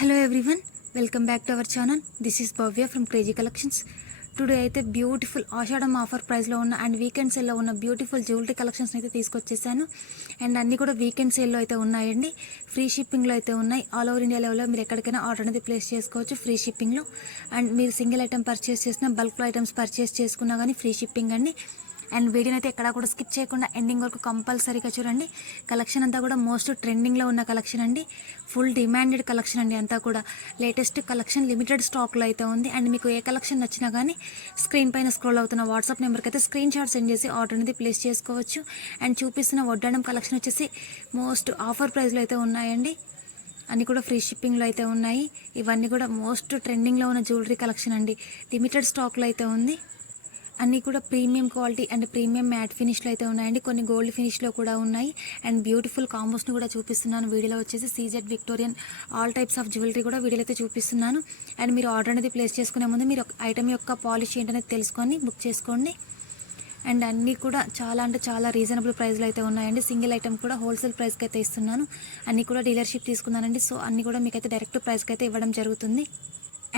Hello everyone, welcome back to our channel. This is Bhavya from crazy collections. Today అయితే beautiful ఆషాఢం offer ప్రైస్లో ఉన్న and weekend సేల్లో ఉన్న beautiful jewellery collections అయితే తీసుకొచ్చేసాను. And అన్నీ కూడా వీకెండ్ సేల్లో అయితే ఉన్నాయండి. ఫ్రీ షిప్పింగ్లో అయితే ఉన్నాయి. ఆల్ ఓవర్ ఇండియా లెవెల్లో మీరు ఎక్కడికైనా ఆర్డర్ అనేది ప్లేస్ చేసుకోవచ్చు ఫ్రీ షిప్పింగ్లో. అండ్ మీరు సింగిల్ ఐటమ్ పర్చేస్ చేసినా, బల్క్లో ఐటమ్స్ పర్చేస్ చేసుకున్నా కానీ ఫ్రీ షిప్పింగ్ అండి. అండ్ వీడియోని అయితే ఎక్కడా కూడా స్కిప్ చేయకుండా ఎండింగ్ వరకు కంపల్సరీగా చూడండి. కలెక్షన్ అంతా కూడా మోస్ట్ ట్రెండింగ్లో ఉన్న కలెక్షన్ అండి. ఫుల్ డిమాండెడ్ కలెక్షన్ అండి. అంతా కూడా లేటెస్ట్ కలెక్షన్, లిమిటెడ్ స్టాక్లో అయితే ఉంది. అండ్ మీకు ఏ కలెక్షన్ నచ్చినా కానీ స్క్రీన్ పైన స్క్రోల్ అవుతున్న వాట్సాప్ నెంబర్కి అయితే స్క్రీన్ షాట్ సెండ్ చేసి ఆర్డర్ అనేది ప్లేస్ చేసుకోవచ్చు. అండ్ చూపిస్తున్న వడ్డాణం కలెక్షన్ వచ్చేసి మోస్ట్ ఆఫర్ ప్రైస్లో అయితే ఉన్నాయండి. అన్నీ కూడా ఫ్రీ షిప్పింగ్లో అయితే ఉన్నాయి. ఇవన్నీ కూడా మోస్ట్ ట్రెండింగ్లో ఉన్న జ్యువెలరీ కలెక్షన్ అండి. లిమిటెడ్ స్టాక్లో అయితే ఉంది. అన్నీ కూడా premium quality and premium matte ఫినిష్లో అయితే ఉన్నాయండి. కొన్ని గోల్డ్ ఫినిష్లో కూడా ఉన్నాయి. అండ్ బ్యూటిఫుల్ కాంబోస్ని కూడా చూపిస్తున్నాను. వీడియోలో వచ్చేసి CZ, Victorian, all types of jewellery కూడా వీడియోలో అయితే చూపిస్తున్నాను. అండ్ మీరు ఆర్డర్ అనేది ప్లేస్ చేసుకునే ముందు మీరు ఐటమ్ యొక్క పాలిష్ ఏంటనేది తెలుసుకొని బుక్ చేసుకోండి. అండ్ అన్నీ కూడా చాలా అంటే చాలా రీజనబుల్ ప్రైస్లో అయితే ఉన్నాయండి. సింగిల్ ఐటమ్ కూడా హోల్సేల్ ప్రైస్కి అయితే ఇస్తున్నాను. అన్నీ కూడా డీలర్షిప్ తీసుకున్నానండి. సో అన్నీ కూడా మీకైతే డైరెక్ట్ ప్రైస్కి అయితే ఇవ్వడం జరుగుతుంది.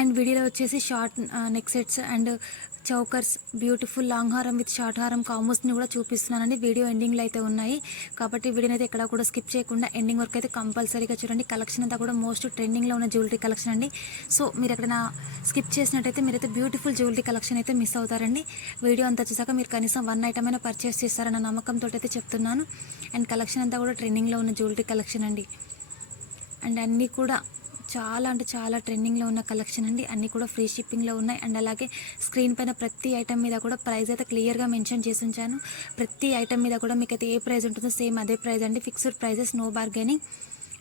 అండ్ వీడియోలో వచ్చేసి short neck sets and chokers, beautiful long హారం విత్ షార్ట్ హారం కాంబోస్ని కూడా చూపిస్తున్నానండి. వీడియో ఎండింగ్లో అయితే ఉన్నాయి కాబట్టి వీడియోని అయితే ఎక్కడ కూడా స్కిప్ చేయకుండా ఎండింగ్ వరకు అయితే కంపల్సరీగా చూడండి. కలెక్షన్ అంతా కూడా మోస్ట్ ట్రెండింగ్లో ఉన్న జ్యువెలరీ కలెక్షన్ అండి. సో మీరు ఎక్కడైనా స్కిప్ చేసినట్టయితే మీరైతే బ్యూటిఫుల్ జ్యువెలరీ కలెక్షన్ అయితే మిస్ అవుతారండి. వీడియో అంతా చూసాక మీరు కనీసం 1 ఐటమ్ అయినా పర్చేస్ చేస్తారన్న నమ్మకంతో అయితే చెప్తున్నాను. అండ్ కలెక్షన్ అంతా కూడా ట్రెండింగ్లో ఉన్న జ్యువెలరీ కలెక్షన్ అండి. అండ్ అన్నీ కూడా చాలా అంటే చాలా ట్రెండింగ్లో ఉన్న కలెక్షన్ అండి. అన్నీ కూడా ఫ్రీ షిప్పింగ్లో ఉన్నాయి. అండ్ అలాగే స్క్రీన్ పైన ప్రతి ఐటమ్ మీద కూడా ప్రైస్ అయితే క్లియర్గా మెన్షన్ చేసి ఉంచాను. ప్రతి ఐటమ్ మీద కూడా మీకు అయితే ఏ ప్రైస్ ఉంటుందో సేమ్ అదే ప్రైస్ అండి. Fixed prices, no bargaining.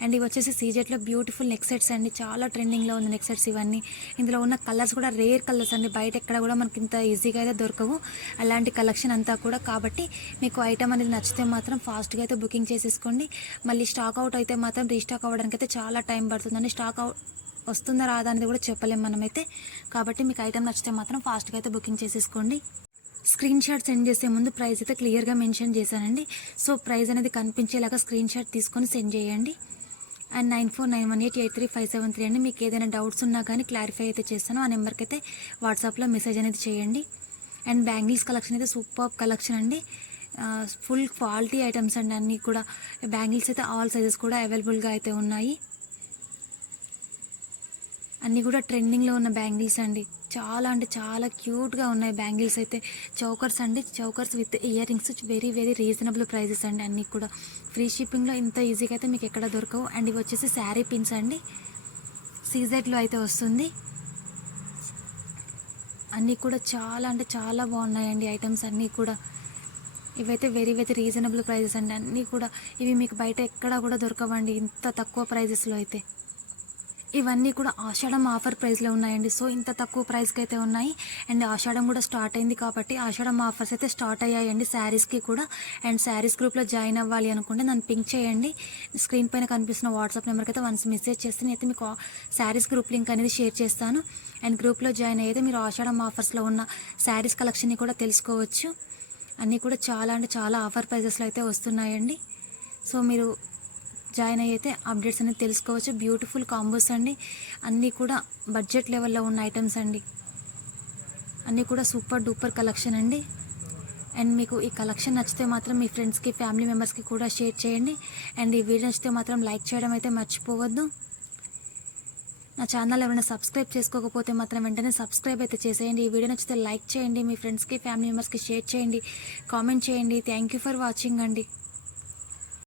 And ఇవి వచ్చేసి సీజెట్లో బ్యూటిఫుల్ నెక్ సెట్స్ అండి. చాలా ట్రెండింగ్లో ఉంది నెక్ సెట్స్ ఇవన్నీ. ఇందులో ఉన్న కలర్స్ కూడా రేర్ కలర్స్ అండి. బయట ఎక్కడ కూడా మనకి ఇంత ఈజీగా అయితే దొరకవు అలాంటి కలెక్షన్ అంతా కూడా. కాబట్టి మీకు ఐటమ్ అనేది నచ్చితే మాత్రం ఫాస్ట్గా అయితే బుకింగ్ చేసేసుకోండి. మళ్ళీ స్టాక్ అవుట్ అయితే మాత్రం రీస్టాక్ అవ్వడానికి అయితే చాలా టైం పడుతుందండి. స్టాక్ అవుట్ వస్తుందా రాదా అనేది కూడా చెప్పలేము మనమైతే. కాబట్టి మీకు ఐటమ్ నచ్చితే మాత్రం ఫాస్ట్గా అయితే బుకింగ్ చేసేసుకోండి. స్క్రీన్ షాట్ సెండ్ చేసే ముందు ప్రైస్ అయితే క్లియర్గా మెన్షన్ చేశానండి. సో ప్రైస్ అనేది కనిపించేలాగా స్క్రీన్ షాట్ తీసుకొని సెండ్ చేయండి. అండ్ 9491883573 అండి. మీకు ఏదైనా డౌట్స్ ఉన్నా కానీ క్లారిఫై అయితే చేస్తాను. ఆ నెంబర్కి అయితే వాట్సాప్లో మెసేజ్ అనేది చేయండి. అండ్ బ్యాంగిల్స్ కలెక్షన్ అయితే సూపర్ కలెక్షన్ అండి. ఫుల్ క్వాలిటీ ఐటమ్స్ అండి. అన్నీ కూడా బ్యాంగిల్స్ అయితే ఆల్ సైజెస్ కూడా అవైలబుల్గా అయితే ఉన్నాయి. అన్నీ కూడా ట్రెండింగ్లో ఉన్న బ్యాంగిల్స్ అండి. చాలా అంటే చాలా క్యూట్గా ఉన్నాయి బ్యాంగిల్స్ అయితే. చౌకర్స్ అండి, chokers with earrings, very very reasonable prices అండి. అన్నీ కూడా ఫ్రీ షిప్పింగ్లో ఇంత ఈజీగా అయితే మీకు ఎక్కడ దొరకవు. అండ్ ఇవి వచ్చేసి శారీ పిన్స్ అండి. సీజెడ్లో అయితే వస్తుంది. అన్నీ కూడా చాలా అంటే చాలా బాగున్నాయండి ఐటమ్స్ అన్నీ కూడా. ఇవైతే వెరీ వెరీ రీజనబుల్ ప్రైజెస్ అండి. అన్నీ కూడా ఇవి మీకు బయట ఎక్కడా కూడా దొరకవండి ఇంత తక్కువ ప్రైజెస్లో అయితే. ఇవన్నీ కూడా ఆషాఢం ఆఫర్ ప్రైస్లో ఉన్నాయండి. సో ఇంత తక్కువ ప్రైస్కి అయితే ఉన్నాయి. అండ్ ఆషాఢం కూడా స్టార్ట్ అయింది కాబట్టి ఆషాఢం ఆఫర్స్ అయితే స్టార్ట్ అయ్యాయండి శారీస్కి కూడా. అండ్ శారీస్ గ్రూప్లో జాయిన్ అవ్వాలి అనుకుంటే నన్ను పింక్ చేయండి. స్క్రీన్ పైన కనిపిస్తున్న వాట్సాప్ నెంబర్కి అయితే వన్స్ మెసేజ్ చేస్తే నేనైతే మీకు శారీస్ గ్రూప్ లింక్ అనేది షేర్ చేస్తాను. అండ్ గ్రూప్లో జాయిన్ అయితే మీరు ఆషాఢం ఆఫర్స్లో ఉన్న శారీస్ కలెక్షన్ని కూడా తెలుసుకోవచ్చు. అన్నీ కూడా చాలా అంటే చాలా ఆఫర్ ప్రైజెస్లో అయితే వస్తున్నాయండి. సో మీరు జాయిన్ అయితే అప్డేట్స్ అనేది తెలుసుకోవచ్చు. బ్యూటిఫుల్ కాంబోస్ అండి. అన్నీ కూడా బడ్జెట్ లెవెల్లో ఉన్న ఐటమ్స్ అండి. అన్నీ కూడా సూపర్ డూపర్ కలెక్షన్ అండి. అండ్ మీకు ఈ కలెక్షన్ నచ్చితే మాత్రం మీ ఫ్రెండ్స్కి, ఫ్యామిలీ మెంబర్స్కి కూడా షేర్ చేయండి. అండ్ ఈ వీడియో నచ్చితే మాత్రం లైక్ చేయడం అయితే మర్చిపోవద్దు. నా ఛానల్ ఎవరైనా సబ్స్క్రైబ్ చేసుకోకపోతే మాత్రం వెంటనే సబ్స్క్రైబ్ అయితే చేసేయండి. ఈ వీడియో నచ్చితే లైక్ చేయండి, మీ ఫ్రెండ్స్కి, ఫ్యామిలీ మెంబర్స్కి షేర్ చేయండి, కామెంట్ చేయండి. థ్యాంక్ యూ ఫర్ వాచింగ్ అండి.